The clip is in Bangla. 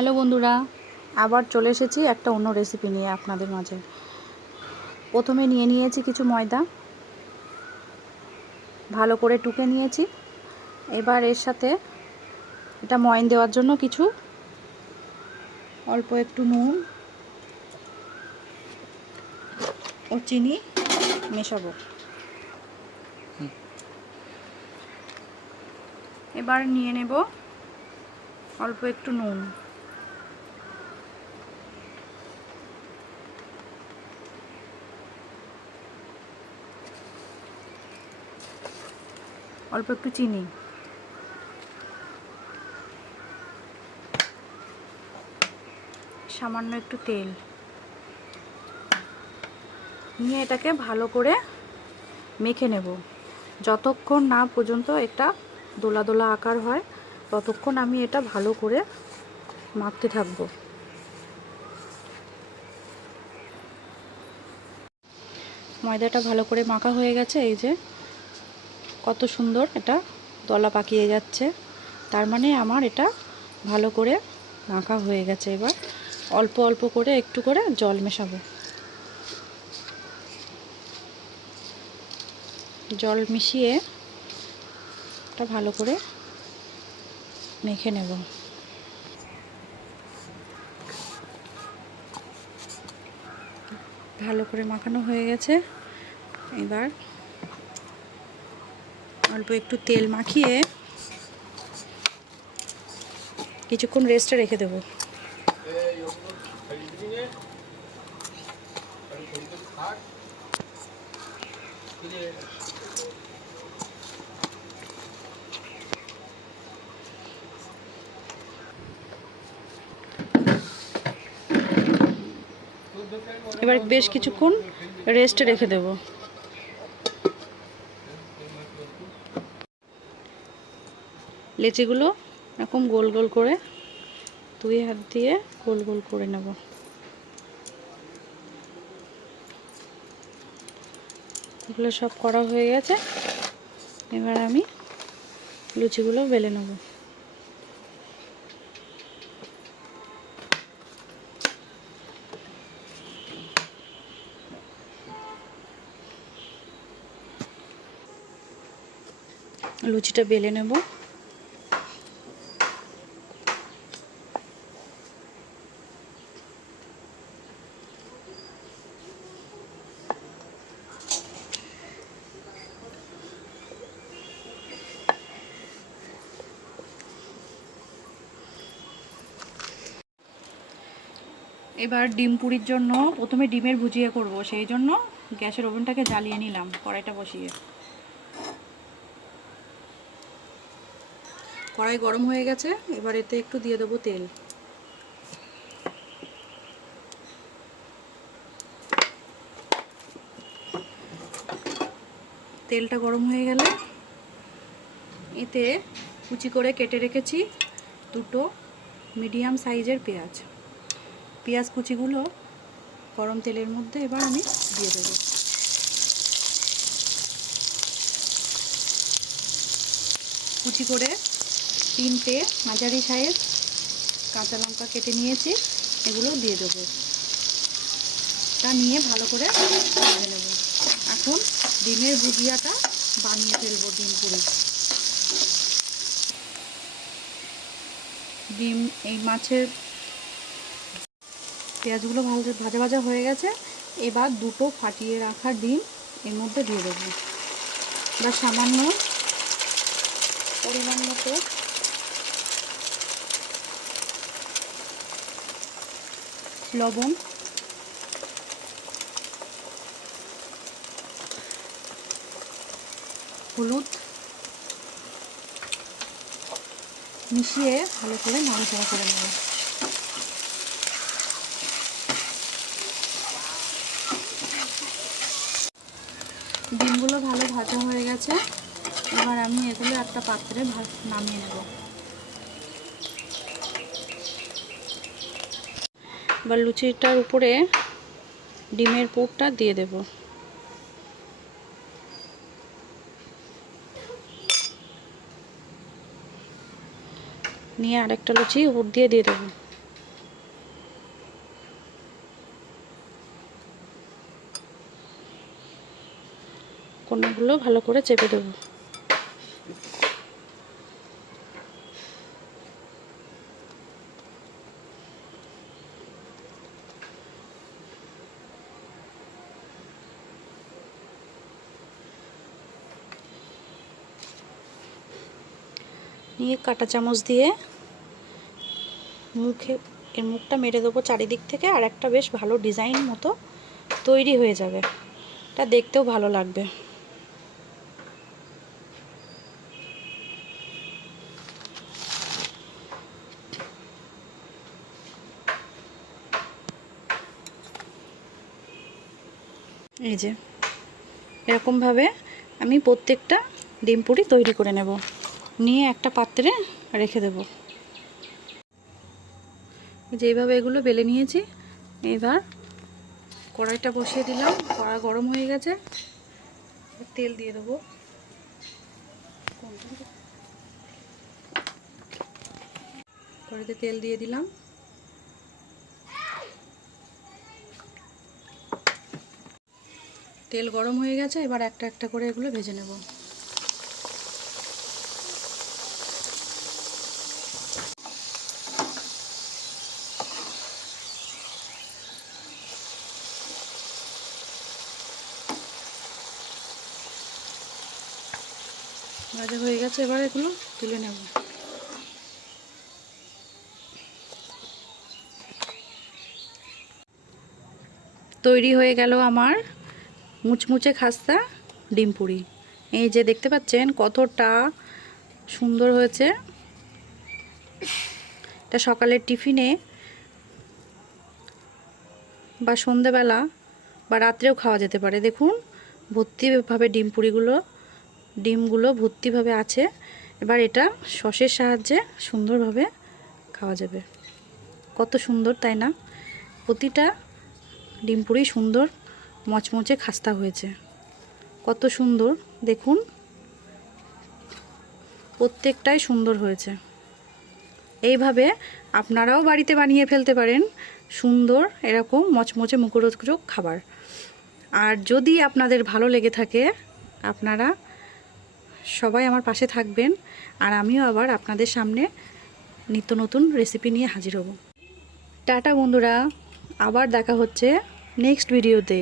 হ্যালো বন্ধুরা, আবার চলে এসেছি একটা অন্য রেসিপি নিয়ে আপনাদের মাঝে। প্রথমে নিয়ে নিয়েছি কিছু ময়দা, ভালো করে টুকে নিয়েছি। এবার এর সাথে এটা ময়ন দেওয়ার জন্য কিছু অল্প একটু নুন ও চিনি মেশাবো। এবার নিয়ে নেব অল্প একটু নুন, অল্প একটু চিনি, সামান্য একটু তেল নিয়ে এটাকে ভালো করে মেখে নেব। যতক্ষণ না পর্যন্ত এটা দোলা দোলা আকার হয় ততক্ষণ আমি এটা ভালো করে মাখতে থাকবো। ময়দাটা ভালো করে মাখা হয়ে গেছে। এই যে কত সুন্দর এটা দলা পাকিয়ে যাচ্ছে, তার মানে আমার এটা ভালো করে মাখা হয়ে গেছে। এবার অল্প অল্প করে একটু করে জল মেশাবো। জল মিশিয়ে এটা ভালো করে মেখে নেব। ভালো করে মাখানো হয়ে গেছে। এবার অল্প একটু তেল মাখিয়ে কিছুক্ষণ রেস্টে রেখে দেব। এবার বেশ কিছুক্ষণ রেস্টে রেখে দেব। লেচিগুলো এরকম গোল গোল করে দুই হাত দিয়ে গোল গোল করে নেব। এগুলো সব করা হয়ে গেছে। এবার আমি লুচিগুলো বেলে নেব। লুচিটা বেলে নেব। এবার ডিম পুরির জন্য প্রথমে ডিমের ভুজিয়া করব, সেই জন্য গ্যাসের ওভেনটাকে জ্বালিয়ে নিলাম, কড়াইটা বসিয়ে। কড়াই গরম হয়ে গেছে। এবার এতে একটু দিয়ে দেবো তেল। তেলটা গরম হয়ে গেলে এতে কুচি করে কেটে রেখেছি দুটো মিডিয়াম সাইজের পেঁয়াজ। পেঁয়াজ কুচিগুলো গরম তেলের মধ্যে এবার আমি দিয়ে দেবো। কুচি করে 3টে মাঝারি সাইজ কাঁচা লঙ্কা কেটে নিয়েছি, এগুলো দিয়ে দেবো। তা নিয়ে ভালো করে ভেজে নেব। এখন ডিমের ভুজিয়াটা বানিয়ে ফেলবো। ডিম পুরি, ডিম এই মাছের পেঁয়াজগুলো ভাজা ভাজা হয়ে গেছে। এবার দুটো ফাটিয়ে রাখা ডিম এর মধ্যে দিয়ে দেবো। বা সামান্য পরিমাণ মতো লবণ, হলুদ মিশিয়ে ভালো করে নাড়াচাড়া করে নেব। ডিমগুলো ভালো ভাজা হয়ে গেছে। এবার আমি এগুলো একটা পাত্রে নামিয়ে নেব। এবার লুচিটার উপরে ডিমের পুরটা দিয়ে দেব। নিয়ে আরেকটা লুচি উপর দিয়ে দেবো। কোনাগুলো ভালো করে চেপে দেবো। নিয়ে কাঁটা চামচ দিয়ে এর মুখটা মেরে দেবো চারিদিক থেকে, আর একটা বেশ ভালো ডিজাইন মতো তৈরি হয়ে যাবে। এটা দেখতেও ভালো লাগবে। এই যে এরকমভাবে আমি প্রত্যেকটা ডিম পুরি তৈরি করে নেব, নিয়ে একটা পাত্রে রেখে দেব। যেইভাবে এগুলো বেলে নিয়েছি, এবার কড়াইটা বসিয়ে দিলাম। কড়াই গরম হয়ে গেছে, তেল দিয়ে দেবো। কড়াইতে তেল দিয়ে দিলাম। তেল গরম হয়ে গেছে, এবার একটা একটা করে এগুলো ভেজে নেব। ভাজা হয়ে গেছে, এবার এগুলো তুলে নেব। তৈরি হয়ে গেল আমার মুচমুচে খাস্তা ডিম পুরি। এই যে দেখতে পাচ্ছেন কতটা সুন্দর হয়েছে। এটা সকালের টিফিনে বা সন্ধেবেলা বা রাত্রেও খাওয়া যেতে পারে। দেখুন ভর্তিভাবে ডিমগুলো ভর্তিভাবে আছে। এবার এটা সসের সাহায্যে সুন্দরভাবে খাওয়া যাবে। কত সুন্দর, তাই না? প্রতিটা ডিম পুরি সুন্দর মচমচে খাস্তা হয়েছে। কত সুন্দর দেখুন, প্রত্যেকটাই সুন্দর হয়েছে। এইভাবে আপনারাও বাড়িতে বানিয়ে ফেলতে পারেন সুন্দর এরকম মচমচে মুখরোচক খাবার। আর যদি আপনাদের ভালো লেগে থাকে, আপনারা সবাই আমার পাশে থাকবেন, আর আমিও আবার আপনাদের সামনে নিত্য নতুন রেসিপি নিয়ে হাজির হব। টাটা বন্ধুরা, আবার দেখা হচ্ছে নেক্সট ভিডিওতে।